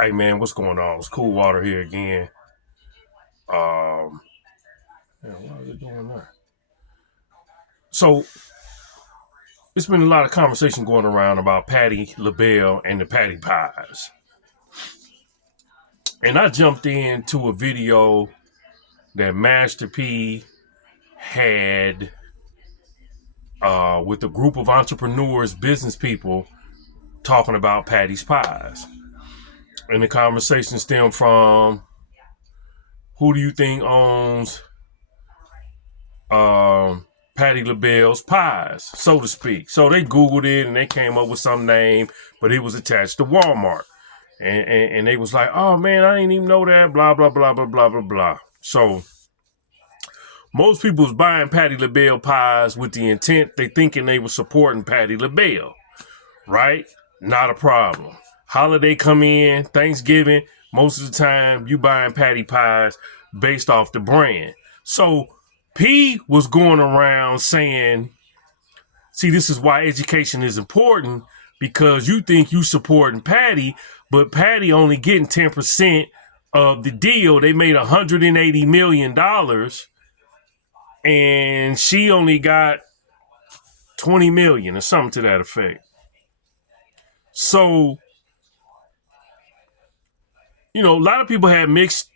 Hey man, what's going on? It's Cool Water here again. Why is it doing that? So it's been a lot of conversation going around about Pattie Label and the Pattie Pies, and I jumped into a video that Master P had with a group of entrepreneurs, business people, talking about Pattie's Pies, and the conversation stemmed from who do you think owns Pattie LaBelle's pies, so to speak. So they Googled it and they came up with some name, but it was attached to Walmart. And they was like, oh man, I didn't even know that, blah, blah, blah, blah, blah, blah, blah. So most people was buying Pattie LaBelle pies with the intent they thinking they were supporting Pattie LaBelle, right? Not a problem. Holiday come in, Thanksgiving, most of the time you buying Pattie pies based off the brand. So P was going around saying, see, this is why education is important, because you think you supporting Pattie, but Pattie only getting 10% of the deal. They made $180 million and she only got 20 million or something to that effect. So, a lot of people had mixed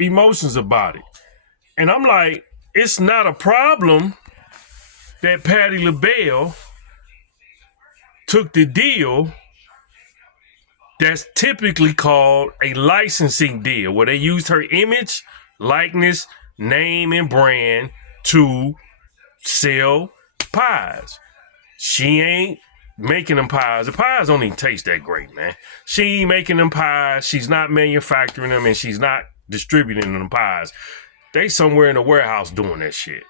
emotions about it. And I'm like, it's not a problem that Pattie LaBelle took the deal that's typically called a licensing deal, where they used her image, likeness, name, and brand to sell pies. She ain't making them pies. The pies don't even taste that great, man. She ain't making them pies. She's not manufacturing them, and she's not distributing them pies. They somewhere in the warehouse doing that shit.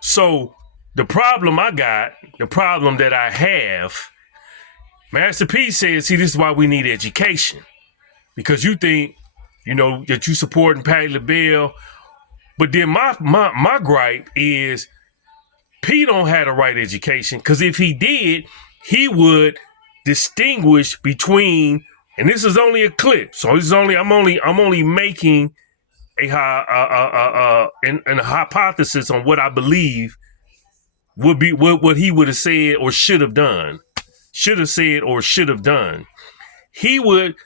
So the problem that I have, Master P says, see, this is why we need education. Because you think, that you supporting Pattie LaBelle. But then my gripe is P don't have the right education. Because if he did, he would distinguish between, and this is only a clip. So this is I'm only making a hypothesis on what I believe would be what he would have said or should have done. Should have said or should have done. He would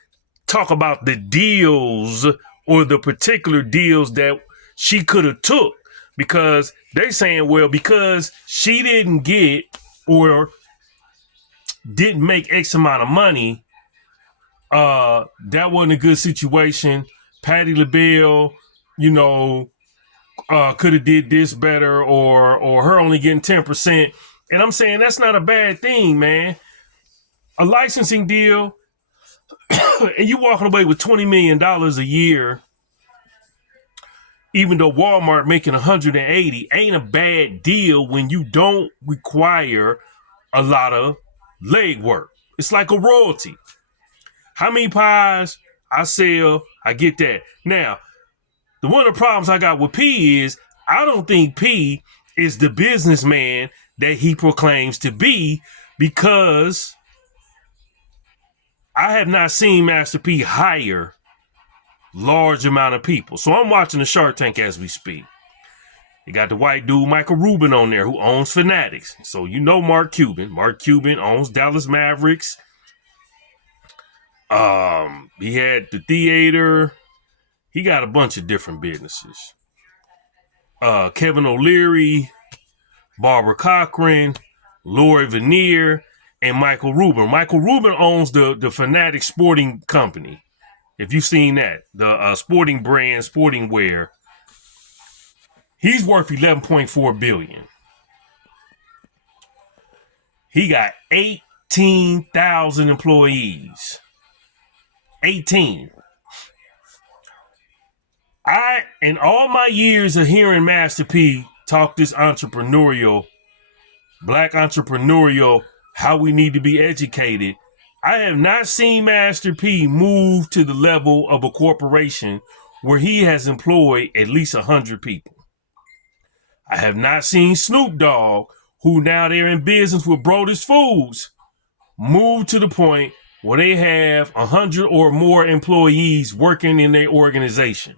talk about the deals or the particular deals that she could have took, because they saying, well, because she didn't get or didn't make X amount of money, that wasn't a good situation. Pattie LaBelle, could have did this better, or her only getting 10%. And I'm saying that's not a bad thing, man. A licensing deal, and you walking away with $20 million a year, even though Walmart making 180, ain't a bad deal when you don't require a lot of legwork. It's like a royalty. How many pies I sell, I get that. Now, one of the problems I got with P is I don't think P is the businessman that he proclaims to be, because I have not seen Master P hire large amount of people. So I'm watching the Shark Tank as we speak. You got the white dude, Michael Rubin, on there, who owns Fanatics. So Mark Cuban. Mark Cuban owns Dallas Mavericks. He had the theater. He got a bunch of different businesses. Kevin O'Leary, Barbara Cochran, Lori Vanier, and Michael Rubin. Michael Rubin owns the Fanatic Sporting Company. If you've seen that, the sporting brand, sporting wear. He's worth $11.4 billion. He got 18,000 employees. 18. In all my years of hearing Master P talk this black entrepreneurial, how we need to be educated, I have not seen Master P move to the level of a corporation where he has employed at least 100 people. I have not seen Snoop Dogg, who now they're in business with Brodus Foods, move to the point where they have 100 or more employees working in their organization.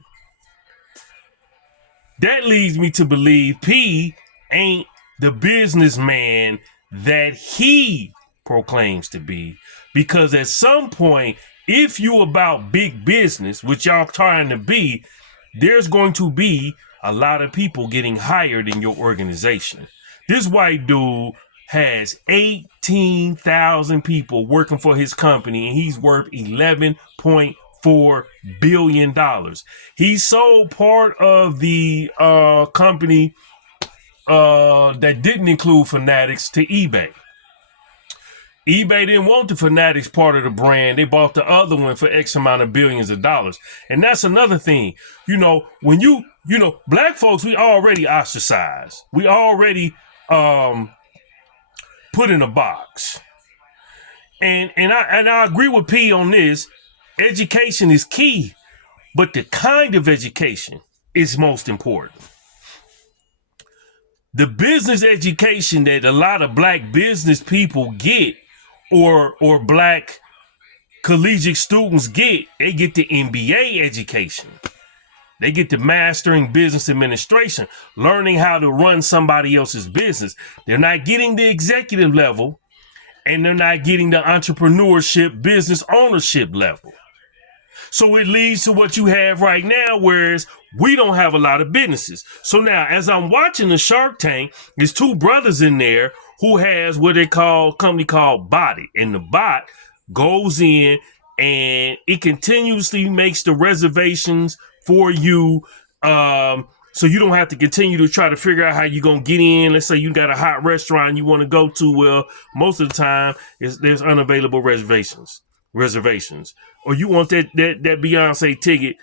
That leads me to believe P ain't the businessman that he proclaims to be. Because at some point, if you about big business, which y'all trying to be, there's going to be a lot of people getting hired in your organization. This white dude has 18,000 people working for his company, and he's worth $11.4 billion. He sold part of the company that didn't include Fanatics to eBay. eBay didn't want the Fanatics part of the brand. They bought the other one for X amount of billions of dollars. And that's another thing. When black folks, we already ostracized. We already put in a box. And I agree with P on this. Education is key, but the kind of education is most important. The business education that a lot of black business people get, or black collegiate students get, they get the MBA education. They get the mastering business administration, learning how to run somebody else's business. They're not getting the executive level, and they're not getting the entrepreneurship, business ownership level. So it leads to what you have right now, whereas we don't have a lot of businesses. So now, as I'm watching the Shark Tank, there's two brothers in there who has what they call, a company called Patti. And the bot goes in and it continuously makes the reservations for you, so you don't have to continue to try to figure out how you're going to get in. Let's say you got a hot restaurant you want to go to. Well, most of the time, there's unavailable reservations. Or you want that Beyonce ticket,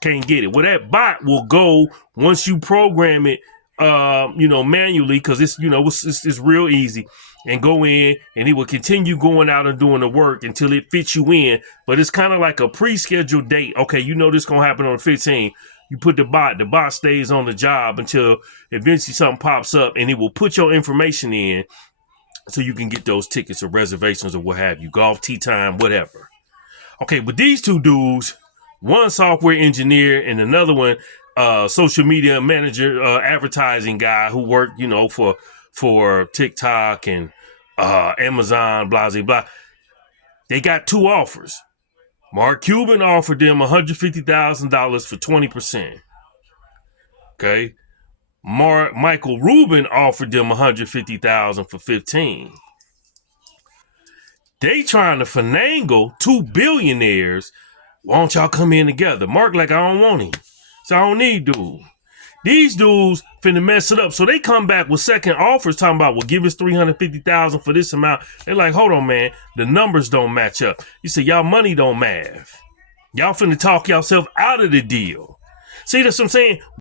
can't get it. Well, that bot will go once you program it, manually, because it's real easy, and go in, and it will continue going out and doing the work until it fits you in. But it's kind of like a pre-scheduled date. Okay, this gonna happen on the 15th. You put the bot stays on the job until eventually something pops up, and it will put your information in so you can get those tickets or reservations or what have you, golf, tea time, whatever. Okay, but these two dudes, one software engineer and another one social media manager, advertising guy who worked, for TikTok and Amazon, blah, blah, blah. They got two offers. Mark Cuban offered them $150,000 for 20%. Okay. Michael Rubin offered them $150,000 for 15%. They trying to finagle two billionaires. Why don't y'all come in together? Mark like, I don't want him. So I don't need dude. These dudes finna mess it up. So they come back with second offers talking about, well, give us $350,000 for this amount. They're like, hold on, man. The numbers don't match up. You say, y'all money don't math. Y'all finna talk yourself out of the deal. See, that's what I'm saying?